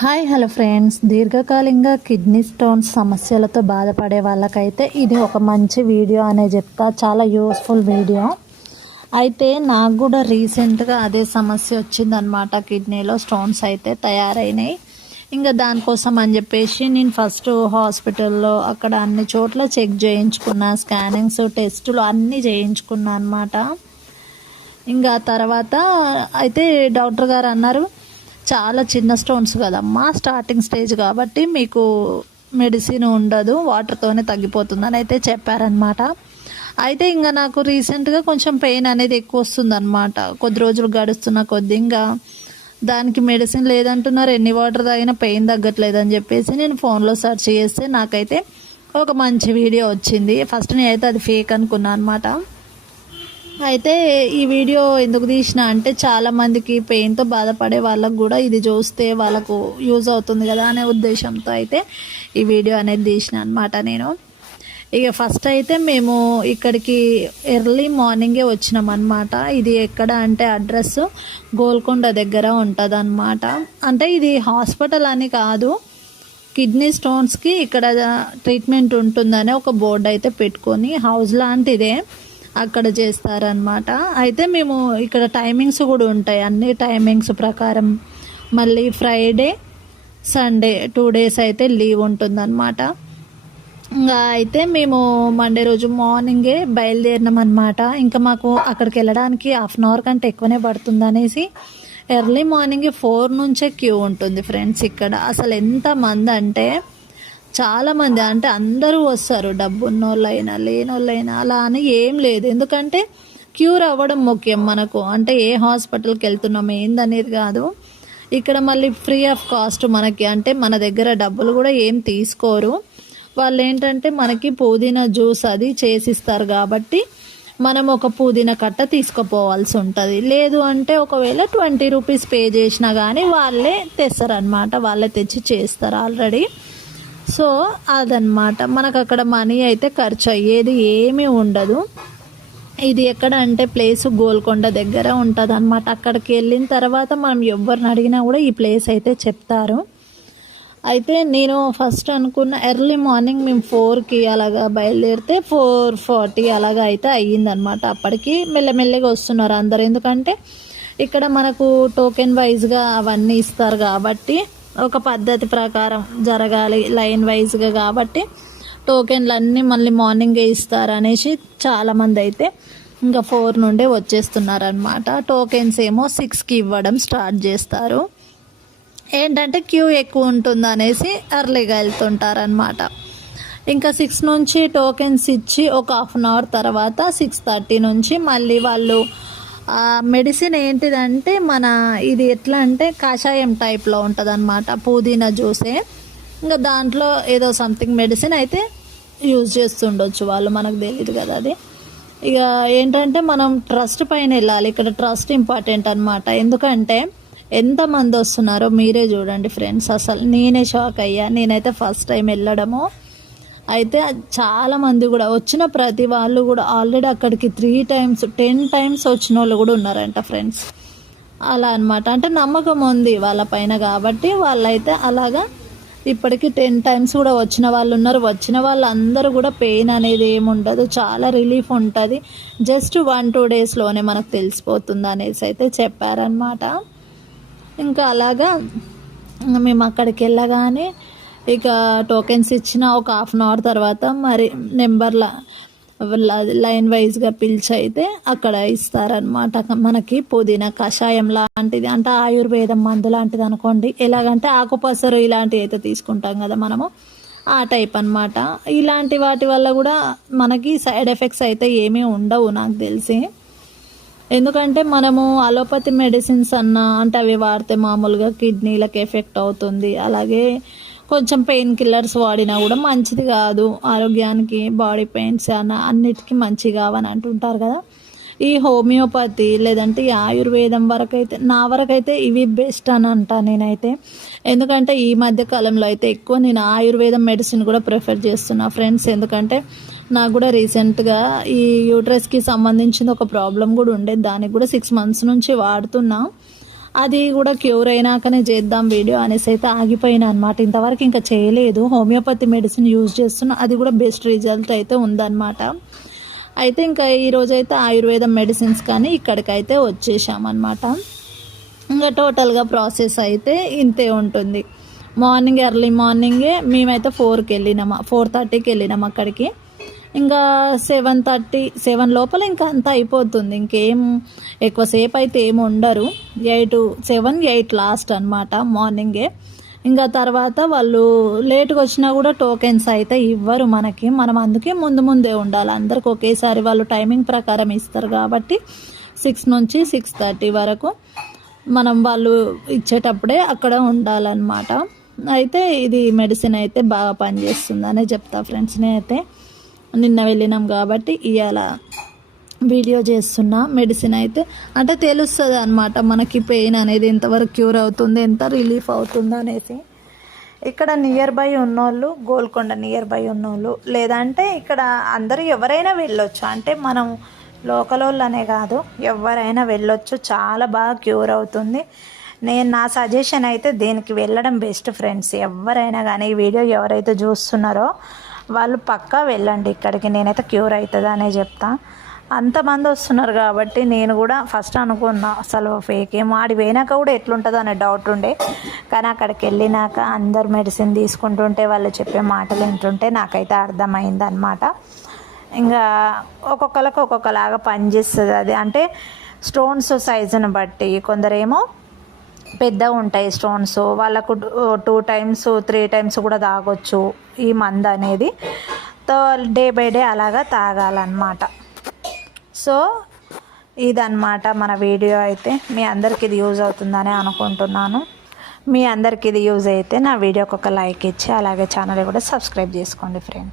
Hi hello friends, దీర్ఘకాలికంగా kidney stones సమస్యలతో బాధపడే వాళ్ళకైతే ఇది ఒక మంచి వీడియో అనే చెప్తా. చాలా యూస్ఫుల్ వీడియో. అయితే నాకు కూడా రీసెంట్గా అదే సమస్య వచ్చిందనమాట. కిడ్నీలో స్టోన్స్ అయితే తయారైనాయి. ఇంకా దానికోసం అని చెప్పేసి నేను ఫస్ట్ హాస్పిటల్లో అక్కడ అన్ని చోట్ల చెక్ చేయించుకున్నా, స్కానింగ్స్ టెస్టులు అన్నీ చేయించుకున్నా అనమాట. ఇంకా తర్వాత అయితే డాక్టర్ గారు అన్నారు, చాలా చిన్న స్టోన్స్ కదమ్మా, స్టార్టింగ్ స్టేజ్ కాబట్టి మీకు మెడిసిన్ ఉండదు, వాటర్తోనే తగ్గిపోతుందని అయితే చెప్పారనమాట. అయితే ఇంకా నాకు రీసెంట్గా కొంచెం పెయిన్ అనేది ఎక్కువ వస్తుందన్నమాట. కొద్ది రోజులు గడుస్తున్న కొద్ది ఇంకా దానికి మెడిసిన్ లేదంటున్నారు. ఎన్ని వాటర్ తాగినా పెయిన్ తగ్గట్లేదని చెప్పేసి నేను ఫోన్లో సెర్చ్ చేస్తే నాకైతే ఒక మంచి వీడియో వచ్చింది. ఫస్ట్ నేనైతే అది ఫేక్ అనుకున్నాను అనమాట. అయితే ఈ వీడియో ఎందుకు తీసిన అంటే చాలామందికి పెయిన్తో బాధపడే వాళ్ళకు కూడా ఇది చూస్తే వాళ్ళకు యూజ్ అవుతుంది కదా అనే ఉద్దేశంతో అయితే ఈ వీడియో అనేది తీసిన అనమాట నేను. ఇక ఫస్ట్ అయితే మేము ఇక్కడికి ఎర్లీ మార్నింగే వచ్చినాం అనమాట. ఇది ఎక్కడ అంటే అడ్రస్ గోల్కొండ దగ్గర ఉంటుంది అనమాట. అంటే ఇది హాస్పిటల్ అని కాదు, కిడ్నీ స్టోన్స్కి ఇక్కడ ట్రీట్మెంట్ ఉంటుందని ఒక బోర్డు అయితే పెట్టుకొని హౌస్ లాంటిదే అక్కడ చేస్తారనమాట. అయితే మేము ఇక్కడ టైమింగ్స్ కూడా ఉంటాయి, అన్ని టైమింగ్స్ ప్రకారం. మళ్ళీ ఫ్రైడే సండే 2 days అయితే లీవ్ ఉంటుందన్నమాట. ఇంకా అయితే మేము మండే రోజు మార్నింగే బయలుదేరినాం అనమాట. ఇంకా మాకు అక్కడికి వెళ్ళడానికి 1/2 hour కంటే ఎక్కువనే పడుతుంది అనేసి ఎర్లీ మార్నింగ్ 4 నుంచే క్యూ ఉంటుంది ఫ్రెండ్స్. ఇక్కడ అసలు ఎంతమంది అంటే చాలామంది, అంటే అందరూ వస్తారు, డబ్బున్నోళ్ళైనా లేనోళ్ళైనా అలా అని ఏం లేదు. ఎందుకంటే క్యూర్ అవ్వడం ముఖ్యం మనకు. అంటే ఏ హాస్పిటల్కి వెళ్తున్నాం ఏందనేది కాదు. ఇక్కడ మళ్ళీ ఫ్రీ ఆఫ్ కాస్ట్ మనకి, అంటే మన దగ్గర డబ్బులు కూడా ఏం తీసుకోరు. వాళ్ళు ఏంటంటే మనకి పుదీనా జ్యూస్ అది చేసిస్తారు కాబట్టి మనం ఒక పుదీనా కట్ట తీసుకుపోవాల్సి ఉంటుంది. లేదు అంటే ఒకవేళ 20 rupees పే చేసినా కానీ వాళ్ళే తెస్తారనమాట, వాళ్ళే తెచ్చి చేస్తారు ఆల్రెడీ. సో అదనమాట, మనకు అక్కడ మనీ అయితే ఖర్చు అయ్యేది ఏమీ ఉండదు. ఇది ఎక్కడ అంటే ప్లేస్ గోల్కొండ దగ్గర ఉంటుంది అనమాట. అక్కడికి వెళ్ళిన తర్వాత మనం ఎవరిని అడిగినా కూడా ఈ ప్లేస్ అయితే చెప్తారు. అయితే నేను ఫస్ట్ అనుకున్న ఎర్లీ మార్నింగ్ మేము 4కి అలాగా బయలుదేరితే 4:40 అలాగా అయితే అయ్యిందనమాట. అప్పటికి మెల్లమెల్లగా వస్తున్నారు అందరు. ఎందుకంటే ఇక్కడ మనకు టోకెన్ వైజ్గా అవన్నీ ఇస్తారు కాబట్టి ఒక పద్ధతి ప్రకారం జరగాలి, లైన్ వైజ్గా కాబట్టి టోకెన్లు అన్నీ మళ్ళీ మార్నింగే ఇస్తారు అనేసి చాలామంది అయితే ఇంకా 4 నుండే వచ్చేస్తున్నారనమాట. టోకెన్స్ ఏమో 6కి ఇవ్వడం స్టార్ట్ చేస్తారు. ఏంటంటే క్యూ ఎక్కువ ఉంటుంది అనేసి ఎర్లీగా వెళ్తుంటారనమాట. ఇంకా 6 నుంచి టోకెన్స్ ఇచ్చి ఒక 1/2 hour తర్వాత 6:30 నుంచి మళ్ళీ వాళ్ళు మెడిసిన్ ఏంటిదంటే మన ఇది ఎట్లా అంటే కషాయం టైప్లో ఉంటుంది అనమాట, పుదీనా జ్యూసే. ఇంకా దాంట్లో ఏదో సంథింగ్ మెడిసిన్ అయితే యూజ్ చేస్తుండొచ్చు వాళ్ళు, మనకు తెలియదు కదా అది. ఇక ఏంటంటే మనం ట్రస్ట్ పైన వెళ్ళాలి. ఇక్కడ ట్రస్ట్ ఇంపార్టెంట్ అనమాట. ఎందుకంటే ఎంతమంది వస్తున్నారో మీరే చూడండి ఫ్రెండ్స్. అసలు నేనే షాక్ అయ్యా, నేనైతే ఫస్ట్ టైం వెళ్ళడము. అయితే చాలామంది కూడా వచ్చిన ప్రతి వాళ్ళు కూడా ఆల్రెడీ అక్కడికి 3 times 10 times వచ్చిన వాళ్ళు కూడా ఉన్నారంట ఫ్రెండ్స్. అలా అనమాట. అంటే నమ్మకం ఉంది వాళ్ళ పైన కాబట్టి వాళ్ళైతే అలాగా ఇప్పటికి 10 times కూడా వచ్చిన వాళ్ళు ఉన్నారు. వచ్చిన వాళ్ళందరూ కూడా పెయిన్ అనేది ఏముండదు, చాలా రిలీఫ్ ఉంటుంది. జస్ట్ 1-2 daysలోనే మనకు తెలిసిపోతుంది అనేసి అయితే చెప్పారనమాట. ఇంకా అలాగా మేము అక్కడికి వెళ్ళగానే ఇక టోకెన్స్ ఇచ్చిన ఒక 1/2 hour తర్వాత మరి నెంబర్ల లైన్ వైజ్గా పిలిచి అయితే అక్కడ ఇస్తారనమాట మనకి పుదీనా కషాయం లాంటిది, అంటే ఆయుర్వేదం మందు లాంటిది అనుకోండి. ఎలాగంటే ఆకుపసరు ఇలాంటివి అయితే తీసుకుంటాం కదా మనము, ఆ టైప్ అనమాట. ఇలాంటి వాటి వల్ల కూడా మనకి సైడ్ ఎఫెక్ట్స్ అయితే ఏమీ ఉండవు నాకు తెలిసి. ఎందుకంటే మనము అలోపతి మెడిసిన్స్ అంటే అవి వాడితే మామూలుగా కిడ్నీలకు ఎఫెక్ట్ అవుతుంది. అలాగే కొంచెం పెయిన్ కిల్లర్స్ వాడినా కూడా మంచిది కాదు ఆరోగ్యానికి, బాడీ పెయిన్స్ అన్నిటికీ మంచిది కావని అంటుంటారు కదా. ఈ హోమియోపతి లేదంటే ఈ ఆయుర్వేదం వరకైతే నా వరకైతే ఇవి బెస్ట్ అని అంటాను నేనైతే. ఎందుకంటే ఈ మధ్య కాలంలో అయితే ఎక్కువ నేను ఆయుర్వేదం మెడిసిన్ కూడా ప్రిఫర్ చేస్తున్నా ఫ్రెండ్స్. ఎందుకంటే నాకు కూడా రీసెంట్గా ఈ యూట్రస్కి సంబంధించిన ఒక ప్రాబ్లం కూడా ఉండేది, దానికి కూడా 6 months నుంచి వాడుతున్నా. అది కూడా క్యూర్ అయినాకనే చేద్దాం వీడియో అనేసి అయితే ఆగిపోయినా అనమాట. ఇంతవరకు ఇంకా చేయలేదు. హోమియోపతి మెడిసిన్ యూజ్ చేస్తున్నా, అది కూడా బెస్ట్ రిజల్ట్ అయితే ఉందన్నమాట. అయితే ఇంకా ఈరోజైతే ఆయుర్వేదం మెడిసిన్స్ కానీ ఇక్కడికైతే వచ్చేసామన్నమాట. ఇంకా టోటల్గా ప్రాసెస్ అయితే ఇంతే ఉంటుంది. మార్నింగ్ ఎర్లీ మార్నింగే మేమైతే 4కి వెళ్ళినాము, 4:30కి వెళ్ళినాము అక్కడికి. ఇంకా 7 లోపల ఇంకా అంతా అయిపోతుంది. ఇంకేం ఎక్కువసేపు అయితే ఏమి ఉండరు. 7 లాస్ట్ అనమాట మార్నింగే. ఇంకా తర్వాత వాళ్ళు లేట్గా వచ్చినా కూడా టోకెన్స్ అయితే ఇవ్వరు మనకి. మనం అందుకే ముందే ఉండాలి. అందరికి ఒకేసారి వాళ్ళు టైమింగ్ ప్రకారం ఇస్తారు కాబట్టి 6 నుంచి 6:30 వరకు మనం వాళ్ళు ఇచ్చేటప్పుడే అక్కడ ఉండాలన్నమాట. అయితే ఇది మెడిసిన్ అయితే బాగా పనిచేస్తుందనే చెప్తా ఫ్రెండ్స్. నేనైతే నిన్న వెళ్ళినాం కాబట్టి ఇవాళ వీడియో చేస్తున్నా. మెడిసిన్ అయితే అంటే తెలుస్తుంది అనమాట మనకి పెయిన్ అనేది ఎంతవరకు క్యూర్ అవుతుంది, ఎంత రిలీఫ్ అవుతుంది అనేసి. ఇక్కడ నియర్ బై ఉన్నోళ్ళు, గోల్కొండ నియర్ బై ఉన్నోళ్ళు, లేదంటే ఇక్కడ అందరూ ఎవరైనా వెళ్ళొచ్చు. అంటే మనం లోకల్ వాళ్ళనే కాదు, ఎవరైనా వెళ్ళొచ్చు. చాలా బాగా క్యూర్ అవుతుంది. నా సజెషన్ అయితే దీనికి వెళ్ళడం బెస్ట్ ఫ్రెండ్స్. ఎవరైనా కానీ ఈ వీడియో ఎవరైతే చూస్తున్నారో వాళ్ళు పక్కా వెళ్ళండి ఇక్కడికి. నేనైతే క్యూర్ అవుతుంది అనే చెప్తా. అంతమంది వస్తున్నారు కాబట్టి నేను కూడా ఫస్ట్ అనుకున్నా అసలు ఫేక్ ఏమో, ఆడి పోయినాక కూడా ఎట్లుంటుందో అనే డౌట్ ఉండే. కానీ అక్కడికి వెళ్ళినాక అందరు మెడిసిన్ తీసుకుంటుంటే వాళ్ళు చెప్పే మాటలు వింటుంటే నాకైతే అర్థమైంది అనమాట. ఇంకా ఒక్కొక్కరికి ఒక్కొక్కలాగా పనిచేస్తుంది అది. అంటే స్టోన్స్ సైజుని బట్టి కొందరేమో పెద్దగా ఉంటాయి స్టోన్స్, వాళ్ళకు 2 times 3 times కూడా తాగొచ్చు ఈ మందు అనేది. డే బై డే అలాగా తాగాలన్నమాట. సో ఇదన్నమాట మన వీడియో. అయితే మీ అందరికి ఇది యూజ్ అవుతుందని అనుకుంటున్నాను. మీ అందరికి ఇది యూజ్ అయితే నా వీడియోకి ఒక లైక్ ఇచ్చి అలాగే ఛానల్ కూడా సబ్స్క్రైబ్ చేసుకోండి ఫ్రెండ్స్.